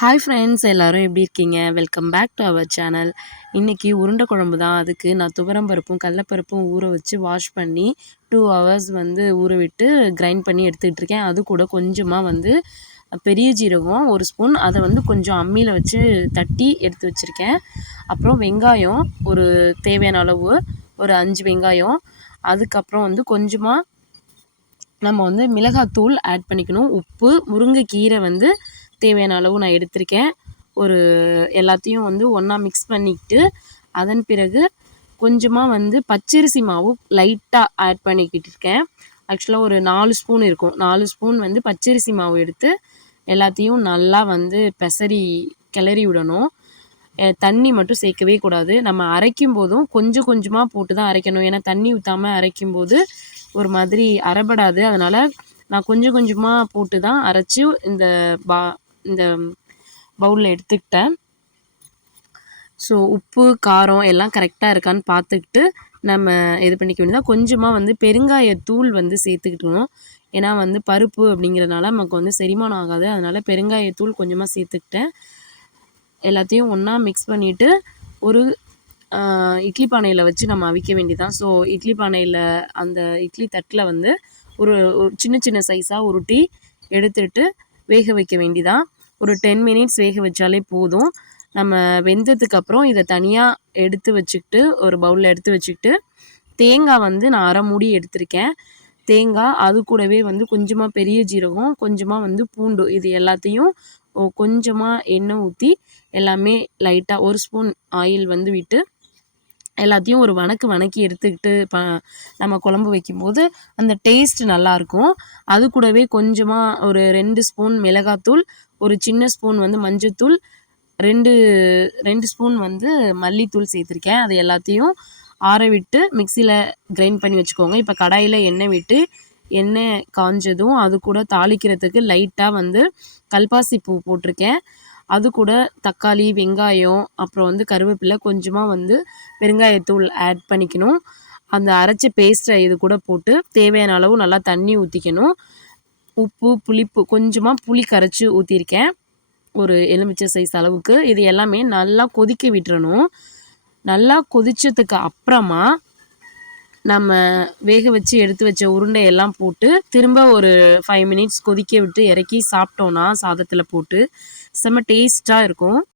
Hi friends எல்லோரும் எப்படி இருக்கீங்க? Welcome back to our channel இன்றைக்கி உருண்டை குழம்பு தான். அதுக்கு நான் துவரம் பருப்பும் கடலப்பருப்பும் ஊற வச்சு வாஷ் பண்ணி டூ ஹவர்ஸ் வந்து ஊற விட்டு கிரைண்ட் பண்ணி எடுத்துக்கிட்டு இருக்கேன். அது கூட கொஞ்சமாக வந்து பெரிய ஜீரகம் ஒரு ஸ்பூன் அதை வந்து கொஞ்சம் அம்மியில் வச்சு தட்டி எடுத்து வச்சுருக்கேன். அப்புறம் வெங்காயம் ஒரு தேவையான அளவு ஒரு அஞ்சு வெங்காயம். அதுக்கப்புறம் வந்து கொஞ்சமாக நம்ம வந்து மிளகாத்தூள் ஆட் பண்ணிக்கணும். உப்பு முருங்கைக்கீரை வந்து தேவையான அளவு நான் எடுத்திருக்கேன். ஒரு எல்லாத்தையும் வந்து ஒன்றா மிக்ஸ் பண்ணிக்கிட்டு அதன் பிறகு கொஞ்சமாக வந்து பச்சரிசி மாவு லைட்டாக ஆட் பண்ணிக்கிட்டு இருக்கேன். ஆக்சுவலாக ஒரு நாலு ஸ்பூன் இருக்கும். நாலு ஸ்பூன் வந்து பச்சரிசி மாவு எடுத்து எல்லாத்தையும் நல்லா வந்து பெசரி கிளறி விடணும். தண்ணி மட்டும் சேர்க்கவே கூடாது. நம்ம அரைக்கும் போதும் கொஞ்சம் கொஞ்சமாக போட்டு தான் அரைக்கணும். ஏன்னா தண்ணி ஊற்றாமல் அரைக்கும் போது ஒரு மாதிரி அரைபடாது. அதனால் நான் கொஞ்சம் கொஞ்சமாக போட்டு தான் அரைச்சி இந்த பா இந்த பவுலில் எடுத்துக்கிட்டேன். ஸோ உப்பு காரம் எல்லாம் கரெக்டாக இருக்கான்னு பார்த்துக்கிட்டு நம்ம இது பண்ணிக்க வேண்டியதாக கொஞ்சமாக வந்து பெருங்காயத்தூள் வந்து சேர்த்துக்கிட்டணும் ஏன்னா வந்து பருப்பு அப்படிங்கிறதுனால நமக்கு வந்து செரிமானம் ஆகாது. அதனால் பெருங்காயத்தூள் கொஞ்சமாக சேர்த்துக்கிட்டேன். எல்லாத்தையும் ஒன்றா மிக்ஸ் பண்ணிவிட்டு ஒரு இட்லி பானையில் வச்சு நம்ம அவிக்க வேண்டியதான் ஸோ இட்லி பானையில் அந்த இட்லி தட்டில் வந்து ஒரு சின்ன சின்ன சைஸாக உருட்டி எடுத்துட்டு வேக வைக்க வேண்டிதான் ஒரு டென் மினிட்ஸ் வேக வச்சாலே போதும். நம்ம வெந்ததுக்கு அப்புறம் இதை தனியாக எடுத்து வச்சுக்கிட்டு ஒரு பவுலில் எடுத்து வச்சுக்கிட்டு தேங்காய் வந்து நான் அரை மூடி எடுத்திருக்கேன். தேங்காய் அது கூடவே வந்து கொஞ்சமாக பெரிய ஜீரகம் கொஞ்சமாக வந்து பூண்டு இது எல்லாத்தையும் கொஞ்சமாக எண்ணெய் ஊற்றி எல்லாமே லைட்டாக ஒரு ஸ்பூன் ஆயில் வந்து விட்டு எல்லாத்தையும் ஒரு வணக்கு வணக்கி எடுத்துக்கிட்டு ப நம்ம குழம்பு வைக்கும்போது அந்த டேஸ்ட் நல்லாயிருக்கும் அது கூடவே கொஞ்சமாக ஒரு ரெண்டு ஸ்பூன் மிளகாத்தூள் ஒரு சின்ன ஸ்பூன் வந்து மஞ்சத்தூள் ரெண்டு ரெண்டு ஸ்பூன் வந்து மல்லித்தூள் சேர்த்துருக்கேன். அது எல்லாத்தையும் ஆற விட்டு மிக்சியில் கிரைண்ட் பண்ணி வச்சுக்கோங்க. இப்போ கடாயில் எண்ணெய் விட்டு எண்ணெய் காஞ்சதும் அது கூட தாளிக்கிறதுக்கு லைட்டாக வந்து கல்பாசி பூ போட்டிருக்கேன். அது கூட தக்காளி வெங்காயம் அப்புறம் வந்து கருவேப்பிலை கொஞ்சமாக வந்து பெருங்காயத்தூள் ஆட் பண்ணிக்கணும். அந்த அரைச்ச பேஸ்ட்டை இது கூட போட்டு தேவையான அளவு நல்லா தண்ணி ஊற்றிக்கணும் உப்பு புளிப்பு கொஞ்சமாக புளி கரைச்சி ஊற்றிருக்கேன் ஒரு எலுமிச்சை சைஸ் அளவுக்கு. இது எல்லாமே நல்லா கொதிக்க விட்டுறணும். நல்லா கொதிச்சதுக்கு அப்புறமா நம்ம வேக வச்சு எடுத்து வச்ச உருண்டை எல்லாம் போட்டு திரும்ப ஒரு ஃபைவ் மினிட்ஸ் கொதிக்க விட்டு இறக்கி சாப்பிட்டோன்னா சாதத்தில் போட்டு செம்ம டேஸ்ட்டாக இருக்கும்.